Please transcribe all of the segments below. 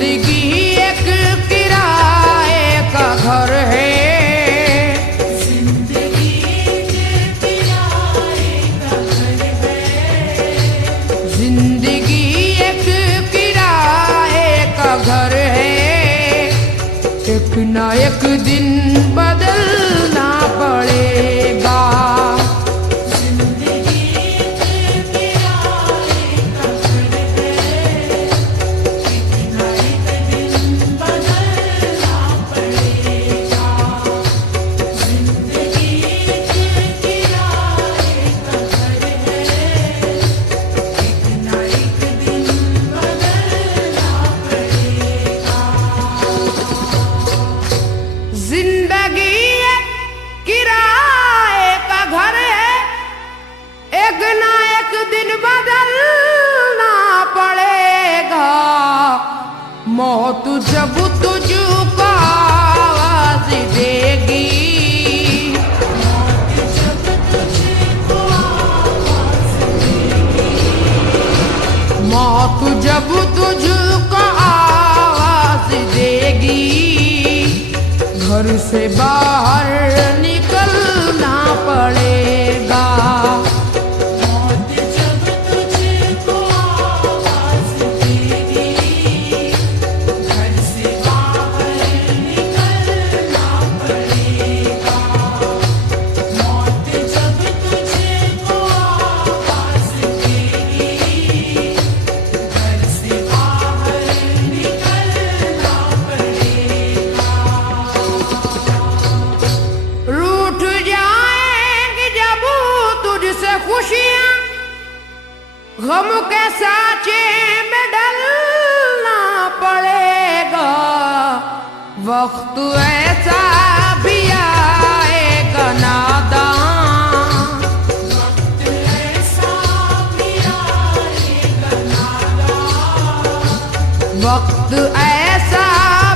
जिंदगी एक किराए का घर है, जिंदगी एक किराए का घर है, जिंदगी एक किराए का घर है। एक ना एक दिन बदलना पड़ेगा। जिंदगी एक किराए का घर है, एक ना एक दिन बदलना पड़ेगा। जिंदगी एक किराए का घर है, एक ना एक दिन बदलना पड़ेगा। जिंदगी एक किराए का घर है, एक ना एक दिन बदलना पड़ेगा। मौत जब तुझको आवाज देगी, जब तुझको आवाज देगी, मौत जब तुझको आवाज देगी, घर से बाहर निकलना पड़ेगा। मौत जब तुझको आवाज देगी, घर से बाहर निकलना पड़ेगा। मौत जब तुझको आवाज देगी, घर से बाहर निकलना पड़ेगा। रूठ जाएंगी जब तुझसे खुशियां, गम के साँचे में डलना पड़ेगा। वक्त ऐसा भी आएगा नादान, वक्त ऐसा भी आएगा नादान, वक्त ऐसा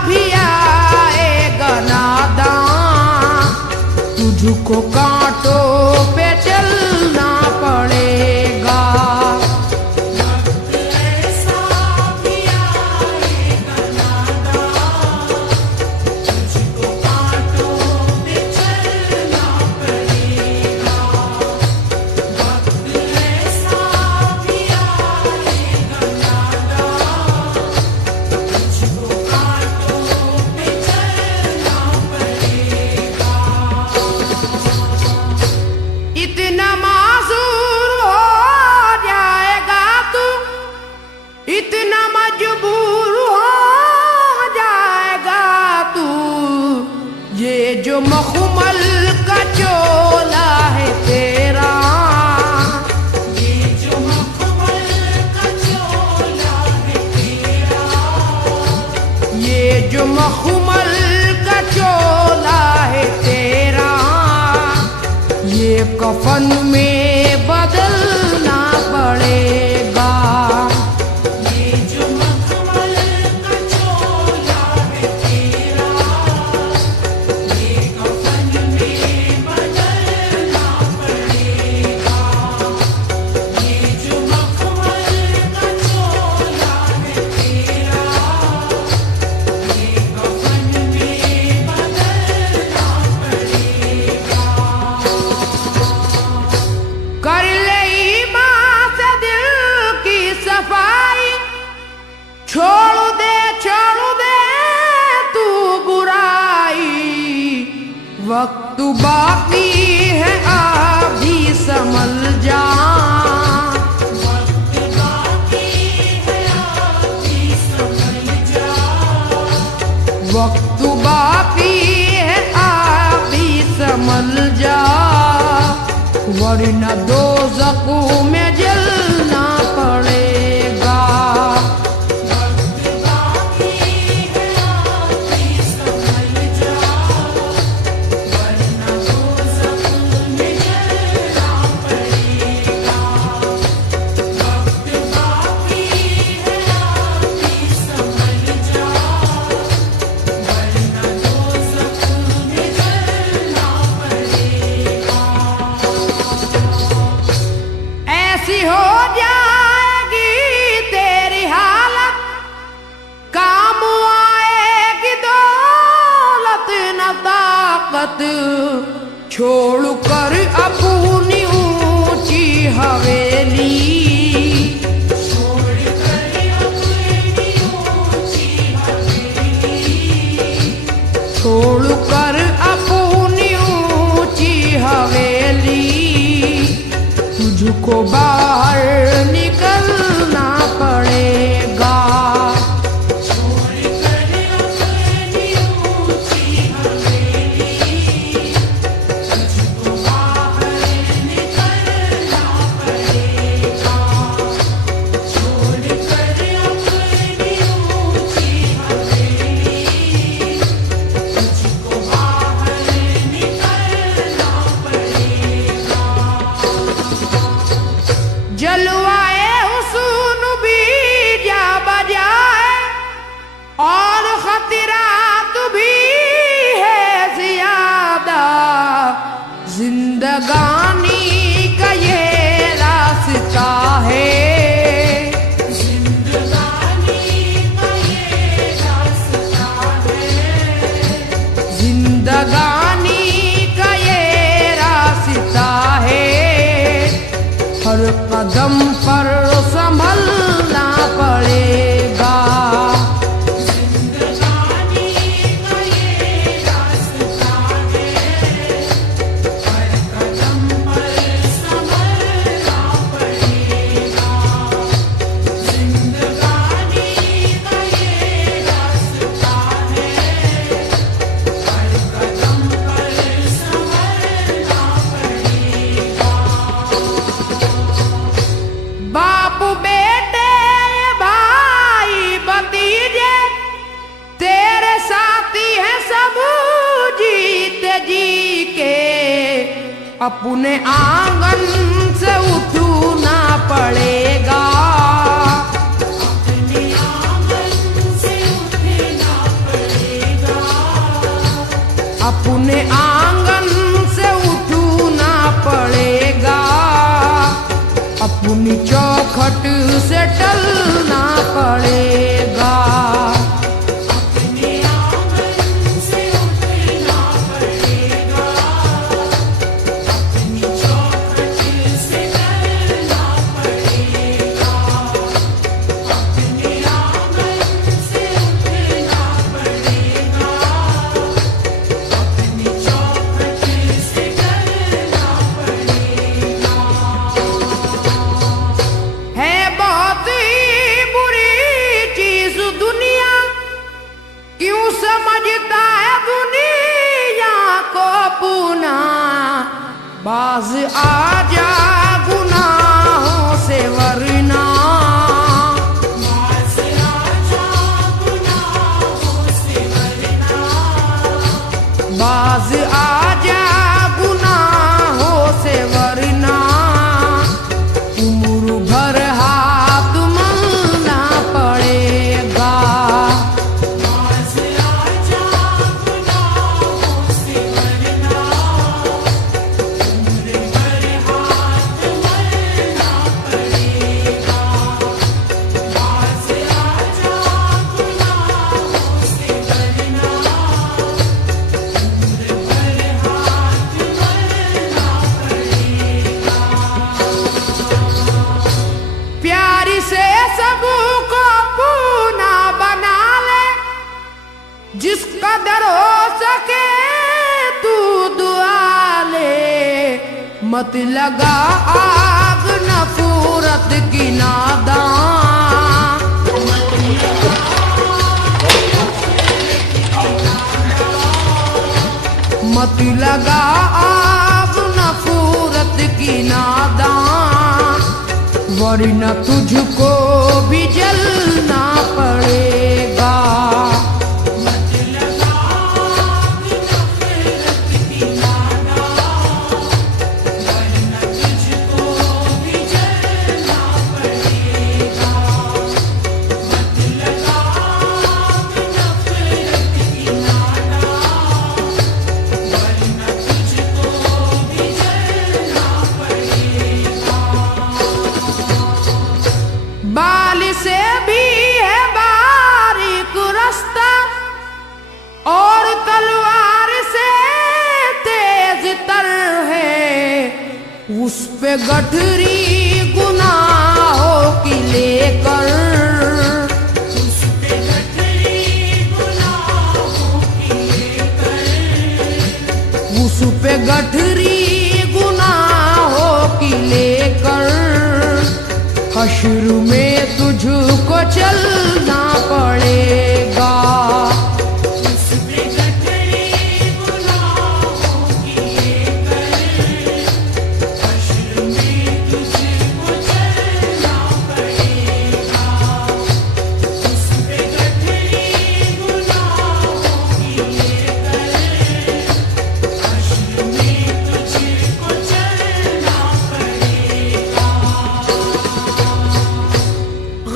भी आएगा नादान। तुझको कांटों पे चलना पड़ेगा। वक्त ऐसा भी आएगा नादान, तुझको कांटों पे चलना पड़ेगा। वक्त ऐसा भी आएगा नादान, तुझको कांटों पे चलना पड़ेगा। इतना मासूर हो जाएगा तू, इतना मजबूर हो जाएगा तू। ये जो मखमल का चोला है तेरा, ये जो मखमल का चोला है तेरा, ये जो मखमल का चोला है तेरा, ये कफन में बदलना पड़ेगा। ये जो मखमल का चोला है तेरा, ये कफन में बदलना पड़ेगा। ये जो मखमल का चोला है तेरा, ये कफन में बदलना पड़ेगा। कर ले ईमान से दिल की सफाई, छोड़ दे तू बुराई। वक्त बाकी है अभी संभल जा, वक्त बाकी है अभी संभल जा, वक्त बाकी है अभी संभल जा। वरना दोज़ख में जलना पड़ेगा। वक्त बाकी है अभी संभल जा, वरना दोज़ख में जलना पड़ेगा। वक्त बाकी है अभी संभल जा, वरना दोज़ख में जलना पड़ेगा। ऐसी हो ताकत छोड़कर अपनी ऊंची हवेली, छोड़कर अपनी ऊंची हवेली, तुझको बाहर निकलना पड़ेगा। जलवाए हुस्न भी जा बजाए और खतरात भी है ज्यादा, जिंदगानी का ये रास्ता है, जिंदगानी का ये रास्ता है। हर कदम पर संभलना पड़ेगा। जिंदगानी का ये रास्ता है, हर कदम पर संभलना पड़ेगा। जिंदगानी का ये रास्ता है, हर कदम पर संभलना पड़ेगा। बाप बेटे भाई भतीजे तेरे साथी हैं सब जीते जी के, अपने आंगन से उठना पड़ेगा, अपने आंगन से उठना पड़ेगा। अपने आंगन से उठना पड़ेगा, अपनी चौखट से टलना पड़ेगा। अपने आंगन से उठना पड़ेगा, अपनी चौखट से टलना पड़ेगा। अपने आंगन से उठना पड़ेगा, अपनी चौखट से टलना पड़ेगा। है बहुत ही बुरी चीज दुनिया, क्यों समझता है दुनिया को अपना, बाज आजा गुनाहों से वरना, बाज आजा गुनाहों से वरना, बाज आजा गुनाहों से वरना, उम्र भर हाथ मलना पड़ेगा। बाज आजा गुनाहों से वरना, उम्र भर हाथ मलना पड़ेगा। बाज आजा गुनाहों से वरना, उम्र भर हाथ मलना पड़ेगा। प्यारी से सबको पूना बना ले, जिस कदर हो सके तू दुआ ले, मत लगा आग नफरत की नादान, मत लगा आग नफरत की नादान, वरना तुझको भी जलना पड़ेगा। मत लगा आग नफरत की नादान, वरना तुझको भी जलना पड़ेगा। मत लगा आग नफरत की नादान, वरना तुझको भी जलना पड़ेगा। बाल से भी है बारी उस पे गठरी गुनाहों की लेकर, उस पे गठरी गुनाहों की लेकर, उस पे गठरी गुनाहों की लेकर, हश्र में तुझको चलना पड़ेगा। उस पे गठरी गुनाहों की लेकर, हश्र में तुझको चलना पड़ेगा। उस पे गठरी गुनाहों की लेकर, हश्र में तुझको चलना पड़ेगा।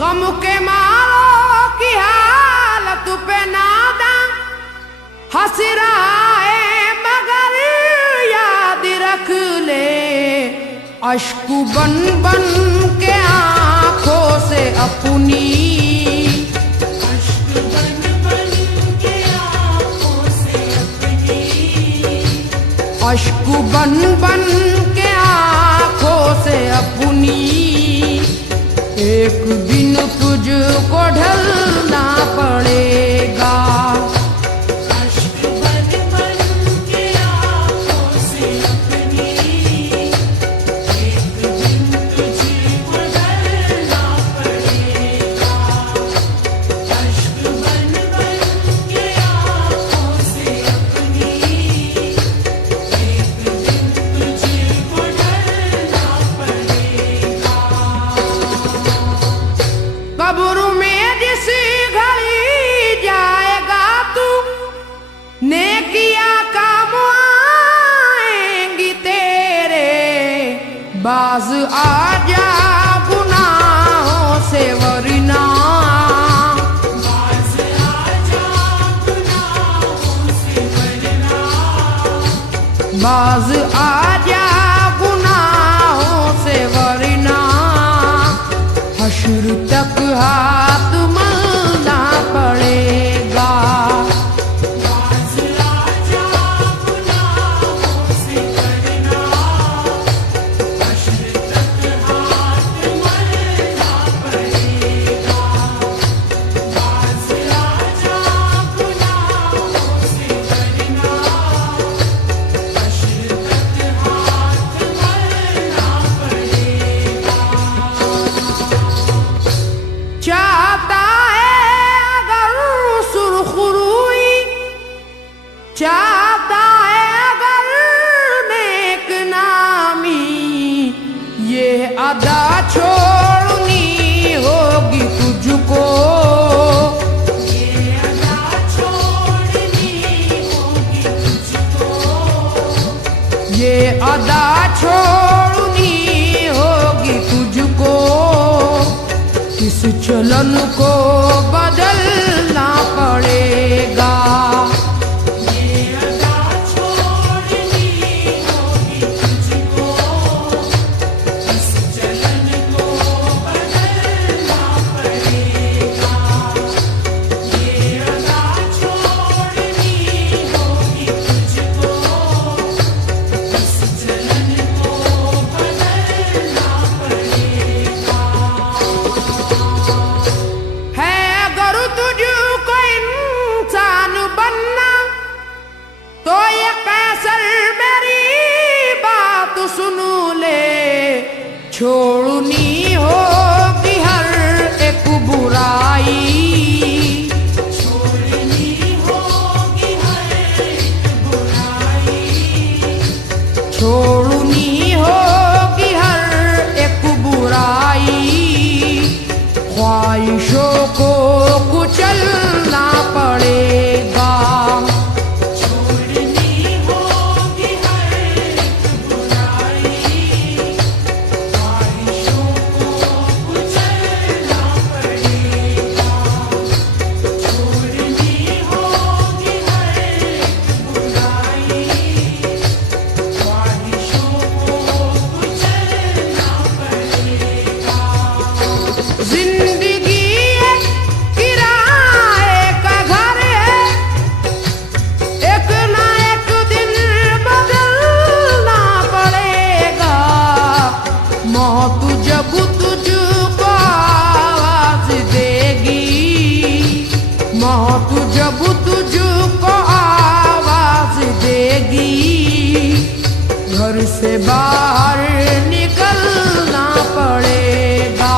गम के मारों की हालत पे नादा हंस रहा है, मगर याद रख ले, अश्क बन बन के आंखों से अपनी, अश्क बन बन के आँखों से अपनी, अश्क बन बन के आंखों से अपनी, एक दिन तुझको ढलना पड़ेगा। अश्क बन बन के आँखों से अपनी, एक दिन तुझको ढलना पड़ेगा। अश्क बन बन के आँखों से अपनी, एक दिन तुझको ढलना पड़ेगा। कब्र में जिस घड़ी जाएगा तू, नेकियां काम आएंगी तेरे, बाज आ जा गुनाहों से वरना, बाज़ आजा गुनाहों से वरना, बाज आ जा गुनाहों से वरना, हश्र तक हाथ मलना पड़ेगा। बाज़ आजा गुनाहों से वरना, हश्र तक हाथ मलना पड़ेगा। बाज़ आजा गुनाहों से वरना, हश्र तक हाथ मलना पड़ेगा। चाहता है अगर सुरखरुई, चाहता है अगर नेक नामी, ये अदा छोड़नी होगी तुझको, ये अदा छोड़नी होगी तुझको, ये अदा छोड़नी होगी तुझको, इस चलन को बदलना पड़ेगा। ये अदा छोड़नी होगी तुझको, इस चलन को बदलना पड़ेगा। ये अदा छोड़नी होगी तुझको, इस चलन को बदलना पड़ेगा। है अगर तुझको इंसान बनना, तो ये कैसर मेरी बात सुन ले, छोड़नी होगी हर एक बुराई, छोड़नी होगी हर एक बुराई, छोड़नी होगी हर एक बुराई, ख्वाहिशों को कुचलना पड़ेगा। छोड़नी होगी हर एक बुराई, ख्वाहिशों जब तुझको आवाज देगी घर से बाहर निकलना पड़ेगा।